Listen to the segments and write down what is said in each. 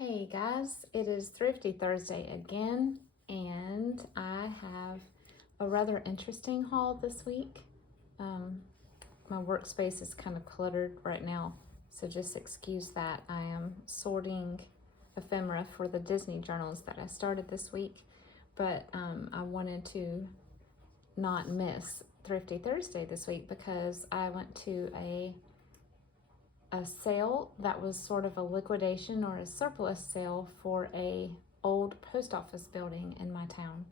Hey guys, it is Thrifty Thursday again, and I have a rather interesting haul this week. My workspace is kind of cluttered right now, so just excuse that. I am sorting ephemera for the Disney journals that I started this week, but I wanted to not miss Thrifty Thursday this week because I went to a sale that was sort of a liquidation or a surplus sale for a old post office building in my town.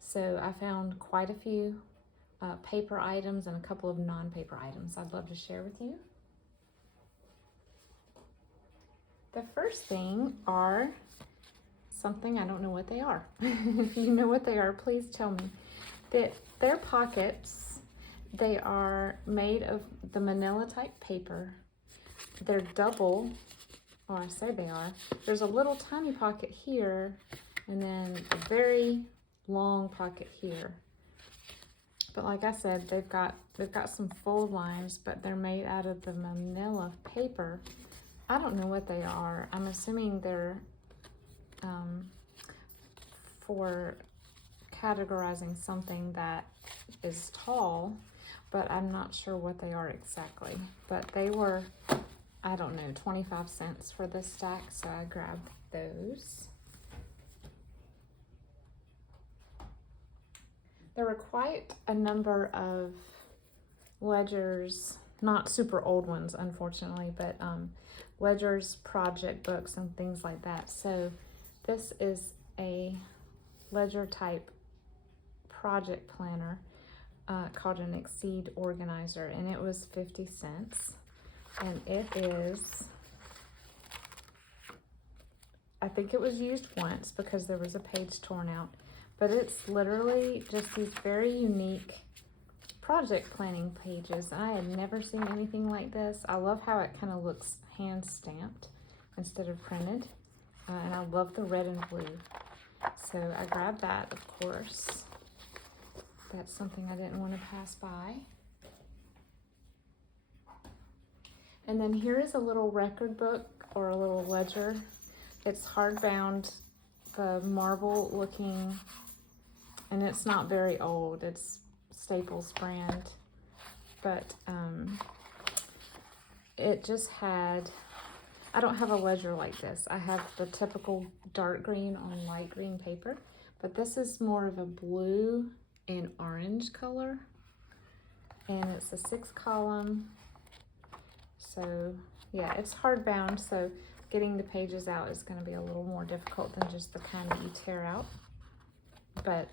So I found quite a few paper items and a couple of non-paper items I'd love to share with you. The first thing are something, I don't know what they are. If you know what they are, please tell me. They're pockets. They are made of the manila type paper. They're double, or I say they are. There's a little tiny pocket here, and then a very long pocket here. But like I said, they've got some fold lines, but they're made out of the manila paper. I don't know what they are. I'm assuming they're for categorizing something that is tall, but I'm not sure what they are exactly. But they were, I don't know, 25 cents for this stack, so I grabbed those. There were quite a number of ledgers, not super old ones, unfortunately, but ledgers, project books, and things like that. So this is a ledger type project planner called an Exceed Organizer, and it was 50 cents. And it is, I think it was used once because there was a page torn out, but it's literally just these very unique project planning pages. I had never seen anything like this. I love how it kind of looks hand stamped instead of printed. And I love the red and blue. So I grabbed that, of course. That's something I didn't want to pass by. And then here is a little record book or a little ledger. It's hardbound, the marble looking, and it's not very old. It's Staples brand, but it just had, I don't have a ledger like this. I have the typical dark green on light green paper, but this is more of a blue and orange color, and it's a 6-column. So yeah, it's hardbound, so getting the pages out is going to be a little more difficult than just the kind that you tear out. But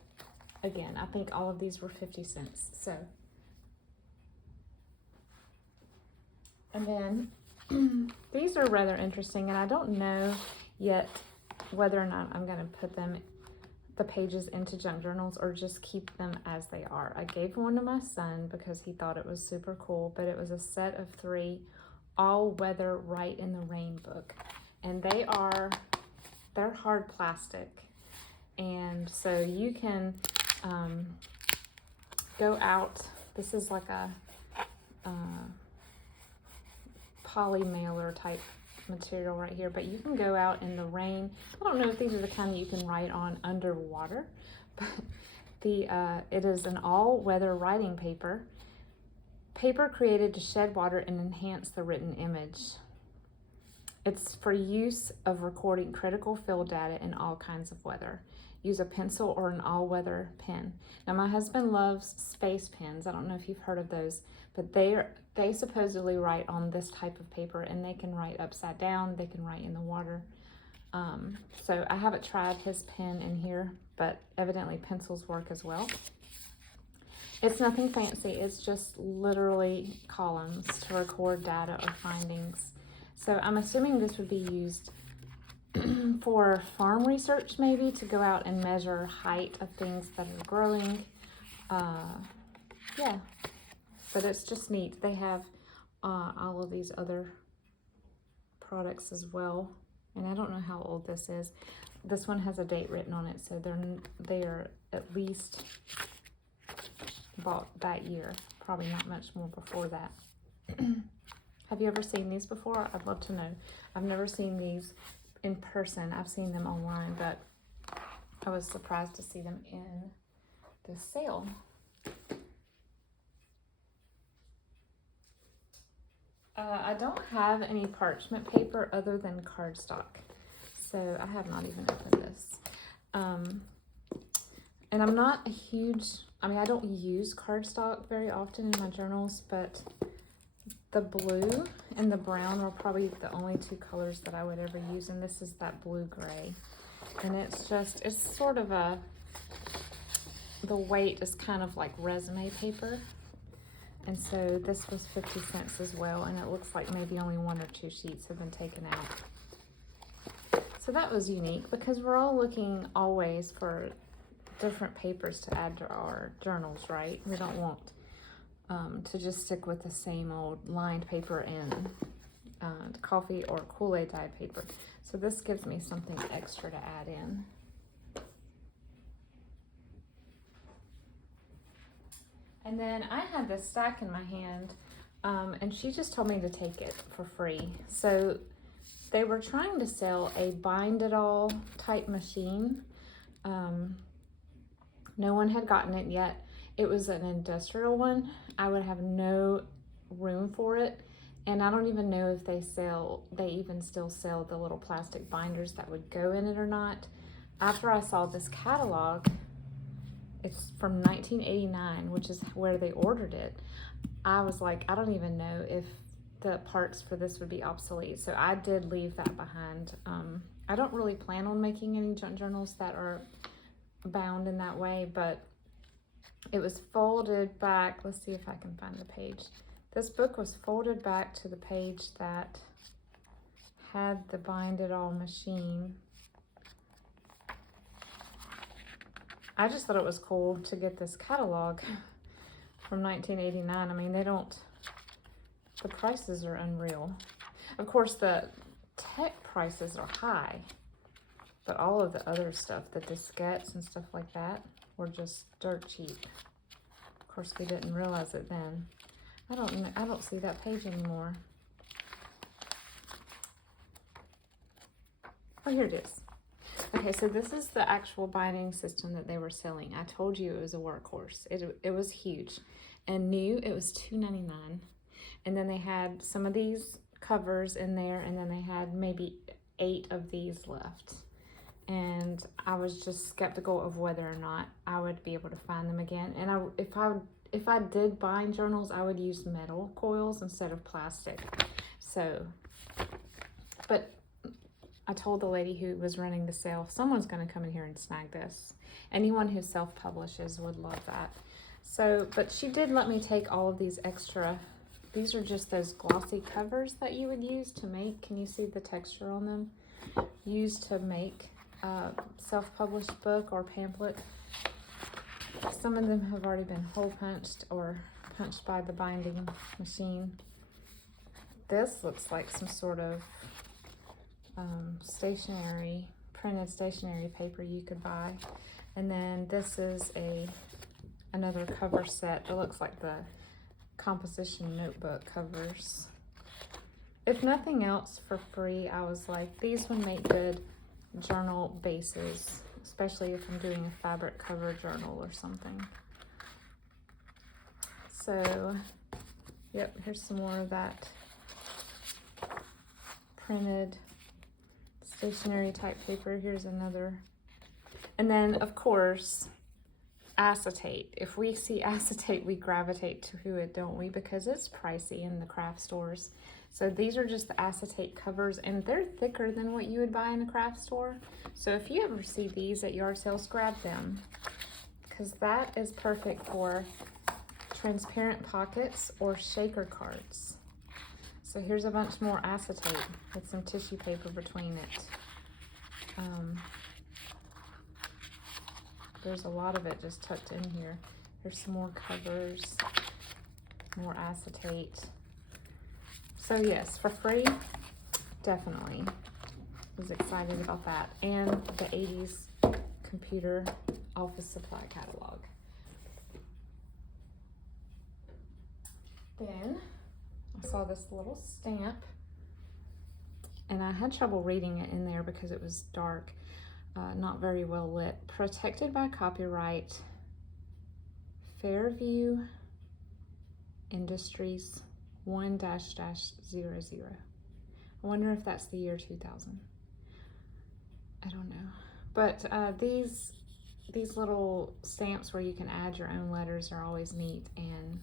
again, I think all of these were 50 cents. So, and then these are rather interesting, and I don't know yet whether or not I'm going to put the pages into junk journals or just keep them as they are. I gave one to my son because he thought it was super cool, but it was a set of 3 all-weather Write in the Rain book, and they're hard plastic, and so you can go out. This is like a poly mailer type material right here, but you can go out in the rain. I don't know if these are the kind that you can write on underwater, but it is an all-weather writing paper created to shed water and enhance the written image. It's for use of recording critical field data in all kinds of weather. Use a pencil or an all-weather pen. Now, my husband loves space pens. I don't know if you've heard of those, but they supposedly write on this type of paper, and they can write upside down. They can write in the water. So I haven't tried his pen in here, but evidently pencils work as well. It's nothing fancy. It's just literally columns to record data or findings. So I'm assuming this would be used for farm research, maybe, to go out and measure height of things that are growing. Yeah, but it's just neat. They have all of these other products as well, and I don't know how old this is. This one has a date written on it, so they are at least bought that year, probably not much more before that. Have you ever seen these before? I'd love to know. I've never seen these in person. I've seen them online, but I was surprised to see them in this sale. I don't have any parchment paper other than cardstock, so I have not even opened this. And I'm not a huge, I don't use cardstock very often in my journals, but the blue and the brown are probably the only two colors that I would ever use, and this is that blue-gray. And it's sort of the weight is kind of like resume paper. And so this was 50 cents as well, and it looks like maybe only 1 or 2 sheets have been taken out. So that was unique because we're all looking always for different papers to add to our journals, right? We don't want to just stick with the same old lined paper and coffee or Kool-Aid dyed paper. So this gives me something extra to add in. And then I had this stack in my hand, and she just told me to take it for free. So they were trying to sell a bind-it-all type machine. No one had gotten it yet. It was an industrial one. I would have no room for it. And I don't even know if they even still sell the little plastic binders that would go in it or not. After I saw this catalog, it's from 1989, which is where they ordered it. I was like, I don't even know if the parts for this would be obsolete. So I did leave that behind. I don't really plan on making any junk journals that are bound in that way, but it was folded back. Let's see if I can find the page. This book was folded back to the page that had the bind it all machine. I just thought it was cool to get this catalog from 1989. I mean, the prices are unreal. Of course, the tech prices are high, but all of the other stuff, the diskettes and stuff like that, were just dirt cheap. Of course, we didn't realize it then. I don't see that page anymore. Oh, here it is. Okay, so this is the actual binding system that they were selling. I told you it was a workhorse. It was huge. And new, it was $2.99. And then they had some of these covers in there, and then they had maybe 8 of these left. And I was just skeptical of whether or not I would be able to find them again. And if I did bind journals, I would use metal coils instead of plastic. So, but I told the lady who was running the sale, someone's going to come in here and snag this. Anyone who self-publishes would love that. So, but she did let me take all of these extra. These are just those glossy covers that you would use to make. Can you see the texture on them? Used to make a self-published book or pamphlet. Some of them have already been hole punched or punched by the binding machine. This looks like some sort of printed stationery paper you could buy. And then this is another cover set that looks like the composition notebook covers. If nothing else, for free, I was like, these would make good journal bases, especially if I'm doing a fabric cover journal or something. So, yep, here's some more of that printed stationery type paper. Here's another. And then, of course, acetate. If we see acetate, we gravitate to it, don't we? Because it's pricey in the craft stores. So these are just the acetate covers, and they're thicker than what you would buy in a craft store. So if you ever see these at yard sales, grab them, because that is perfect for transparent pockets or shaker cards. So here's a bunch more acetate with some tissue paper between it. There's a lot of it just tucked in here. There's some more covers, more acetate. So yes, for free, definitely. Was excited about that. And the 80s computer office supply catalog. Then I saw this little stamp. and I had trouble reading it in there because it was dark, not very well lit. Protected by copyright, Fairview Industries 1-00. I wonder if that's the year 2000. I don't know. But these little stamps where you can add your own letters are always neat, and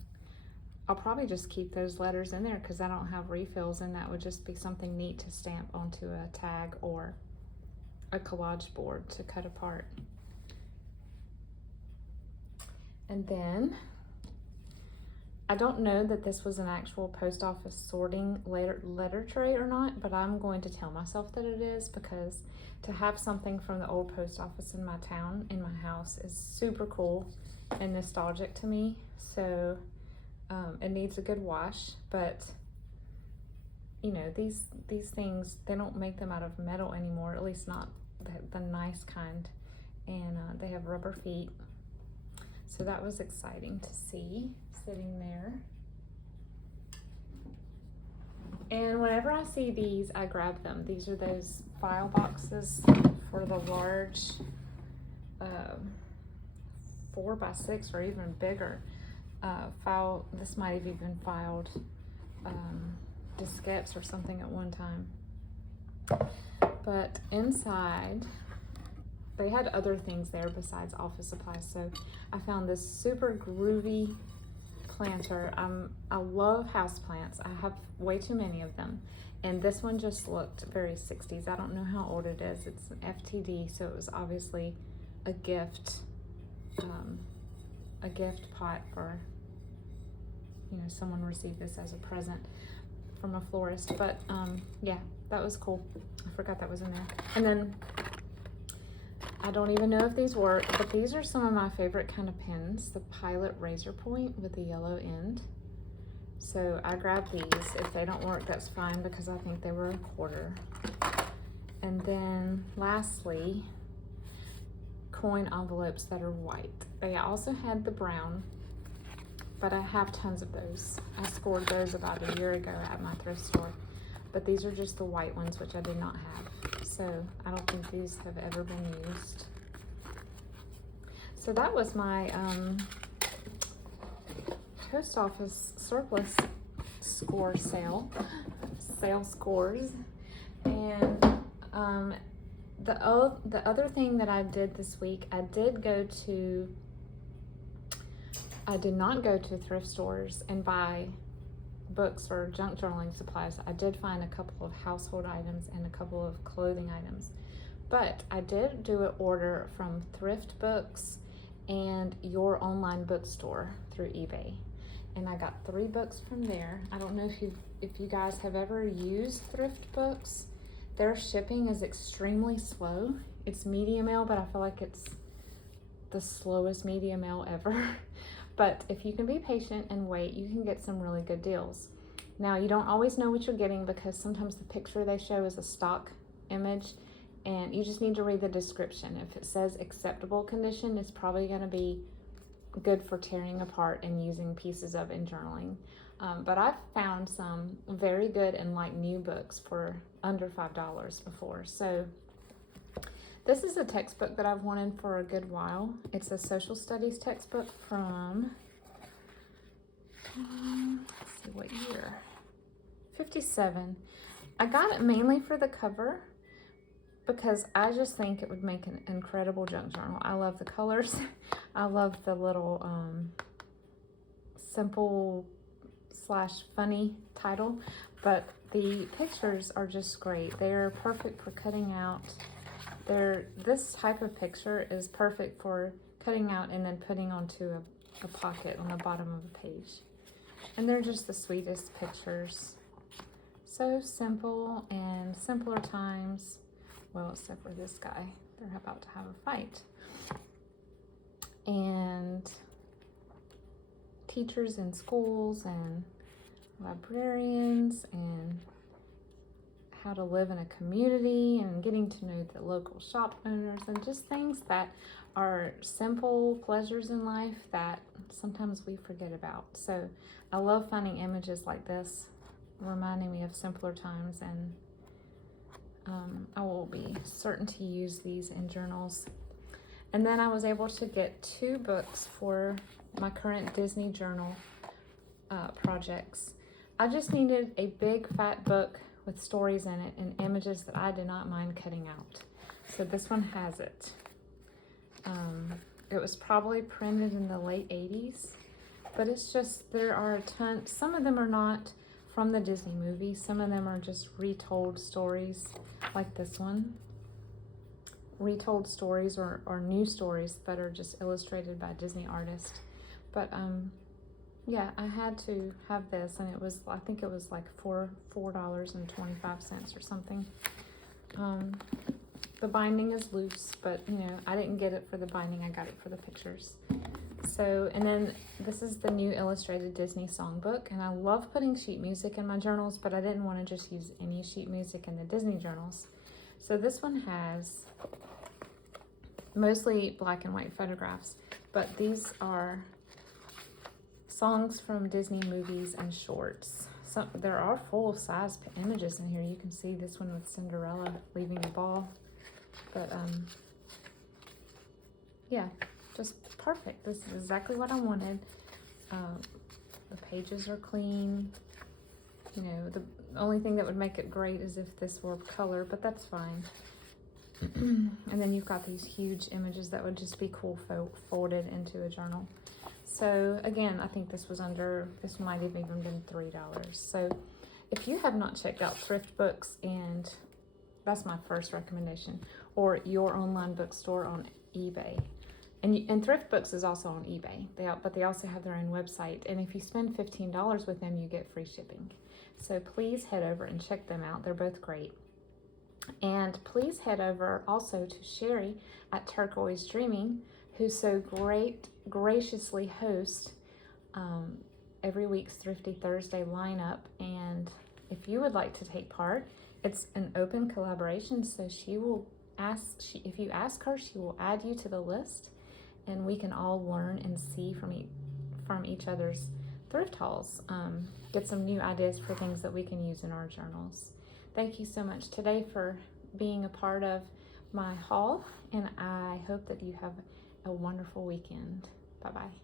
I'll probably just keep those letters in there because I don't have refills, and that would just be something neat to stamp onto a tag or a collage board to cut apart. And then I don't know that this was an actual post office sorting letter tray or not, but I'm going to tell myself that it is, because to have something from the old post office in my town, in my house, is super cool and nostalgic to me. So it needs a good wash, but you know, these things, they don't make them out of metal anymore, at least not the nice kind, and they have rubber feet. So that was exciting to see sitting there. And whenever I see these, I grab them. These are those file boxes for the large 4x6 or even bigger file. This might have even filed diskettes or something at one time. But inside, they had other things there besides office supplies. So I found this super groovy planter. I love house plants. I have way too many of them, and this one just looked very 60s. I don't know how old it is. It's an FTD, so it was obviously a gift pot for, you know, someone received this as a present from a florist. But yeah, that was cool. I forgot that was in there. And then I don't even know if these work, but these are some of my favorite kind of pens, the Pilot Razor Point with the yellow end. So I grabbed these. If they don't work, that's fine, because I think they were $1. And then lastly, coin envelopes that are white. They also had the brown, but I have tons of those. I scored those about a year ago at my thrift store, but these are just the white ones, which I did not have. So I don't think these have ever been used. So that was my post office surplus score sale scores. And the other thing that I did this week, I did not go to thrift stores and buy books or junk journaling supplies. I did find a couple of household items and a couple of clothing items, but I did do an order from Thrift Books and YourOnlineBookstore through eBay, and I got 3 books from there. I don't know if you guys have ever used Thrift Books. Their shipping is extremely slow. It's medium mail, but I feel like it's the slowest medium mail ever. But if you can be patient and wait, you can get some really good deals. Now, you don't always know what you're getting, because sometimes the picture they show is a stock image, and you just need to read the description. If it says acceptable condition, it's probably going to be good for tearing apart and using pieces of in journaling. But I've found some very good and like new books for under $5 before. So this is a textbook that I've wanted for a good while. It's a social studies textbook from, let's see what year, 57. I got it mainly for the cover, because I just think it would make an incredible junk journal. I love the colors. I love the little simple / funny title, but the pictures are just great. They're perfect for cutting out. This type of picture is perfect for cutting out and then putting onto a pocket on the bottom of a page. And they're just the sweetest pictures. So simple, and simpler times. Well, except for this guy. They're about to have a fight. And teachers in schools and librarians, and how to live in a community, and getting to know the local shop owners, and just things that are simple pleasures in life that sometimes we forget about. So I love finding images like this, reminding me of simpler times and certain to use these in journals. And then I was able to get 2 books for my current Disney journal projects. I just needed a big fat book with stories in it and images that I did not mind cutting out. So this one has it. It was probably printed in the late 80s, but it's just, there are a ton. Some of them are not from the Disney movie. Some of them are just retold stories, like this one. Retold stories or new stories that are just illustrated by Disney artists. But yeah, I had to have this, and it was, I think it was like $4.25 or something. The binding is loose, but you know, I didn't get it for the binding, I got it for the pictures. So, and then this is the new illustrated Disney songbook, and I love putting sheet music in my journals, but I didn't want to just use any sheet music in the Disney journals. So this one has mostly black and white photographs, but these are songs from Disney movies and shorts. So there are full-size images in here. You can see this one with Cinderella leaving the ball. But yeah, just perfect. This is exactly what I wanted. The pages are clean. You know, the only thing that would make it great is if this were color, but that's fine. And then you've got these huge images that would just be cool folded into a journal. So again, I think this was this might have even been $3. So if you have not checked out Thrift Books, and that's my first recommendation, or Your Online Bookstore on eBay. And Thrift Books is also on eBay, but they also have their own website. And if you spend $15 with them, you get free shipping. So please head over and check them out. They're both great. And please head over also to Sheree at Turquoise Dreaming, who so graciously hosts every week's Thrifty Thursday lineup. And if you would like to take part, it's an open collaboration, so if you ask her, she will add you to the list, and we can all learn and see from each other's thrift hauls. Get some new ideas for things that we can use in our journals. Thank you so much today for being a part of my haul, and I hope that you have a wonderful weekend. Bye-bye.